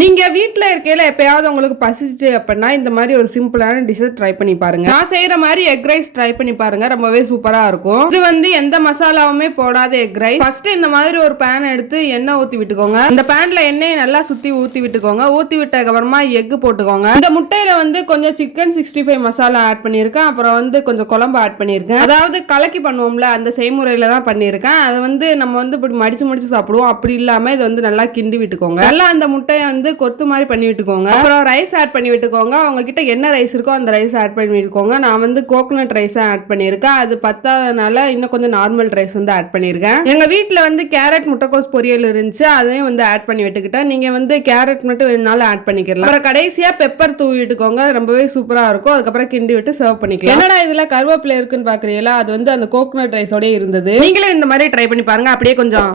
நீங்க வீட்ல இருக்கையில எப்பயாவது உங்களுக்கு பசிச்சு அப்படின்னா இந்த மாதிரி ஒரு சிம்பிளான டிஷ்ஷை ட்ரை பண்ணி பாருங்க. நான் செய்யற மாதிரி எக் ரைஸ் ட்ரை பண்ணி பாருங்க, ரொம்பவே சூப்பரா இருக்கும். இது வந்து எந்த மசாலாவுமே போடாத எக் ரைஸ். ஃபர்ஸ்ட் இந்த மாதிரி ஒரு பேன் எடுத்து எண்ணெய் ஊத்தி விட்டுக்கோங்க. இந்த பேன்ல எண்ணெயை நல்லா சுத்தி ஊத்தி விட்டுக்கோங்க. ஊத்தி விட்டதுக்கு அப்புறமா எக் போட்டுக்கோங்க. இந்த முட்டையில வந்து கொஞ்சம் சிக்கன் 65 மசாலா ஆட் பண்ணியிருக்கேன். அப்புறம் வந்து கொஞ்சம் குழம்பு ஆட் பண்ணியிருக்கேன். அதாவது கலக்கி பண்ணுவோம்ல அந்த செய்முறையில தான் பண்ணியிருக்கேன். அதை வந்து நம்ம வந்து இப்படி மடிச்சு சாப்பிடுவோம். அப்படி இல்லாம இதை வந்து நல்லா கிண்டி விட்டுக்கோங்க. நல்லா அந்த முட்டையை வந்து கொத்து மாதிரி பண்ணி விட்டுக்கோங்க. அப்புறம் ரைஸ் ஆட் பண்ணி விட்டுக்கோங்க. உங்ககிட்ட என்ன ரைஸ் இருக்கோ அந்த ரைஸ் ஆட் பண்ணி விட்டுக்கோங்க. நான் வந்து கோகனட் ரைஸ் ஆட் பண்ணியிருக்கேன். அது பத்தாதனால இன்னும் கொஞ்சம் நார்மல் ரைஸ் வந்து ஆட் பண்ணியிருக்கேன். எங்க வீட்டில் வந்து கேரட் முட்டைக்கோஸ் பொரியல் இருந்துச்சு, அதையும் வந்து ஆட் பண்ணி விட்டுக்கிட்டேன். நீங்க வந்து கேரட் மட்டும் வேணுனாலும் ஆட் பண்ணிக்கலாம். அப்புறம் கடைசியா பெப்பர் தூவி விட்டுக்கோங்க. ரொம்பவே சூப்பரா இருக்கும். அதுக்கப்புறம் கிண்டி விட்டு சர்வ் பண்ணிக்கலாம். என்னடா இதுல கருவேப்பிலை இருக்குன்னு பாக்குறீங்களா? அது வந்து அந்த கோகனட் ரைஸோட இருந்தது. நீங்களே இந்த மாதிரி ட்ரை பண்ணி பாருங்க. அப்படியே கொஞ்சம்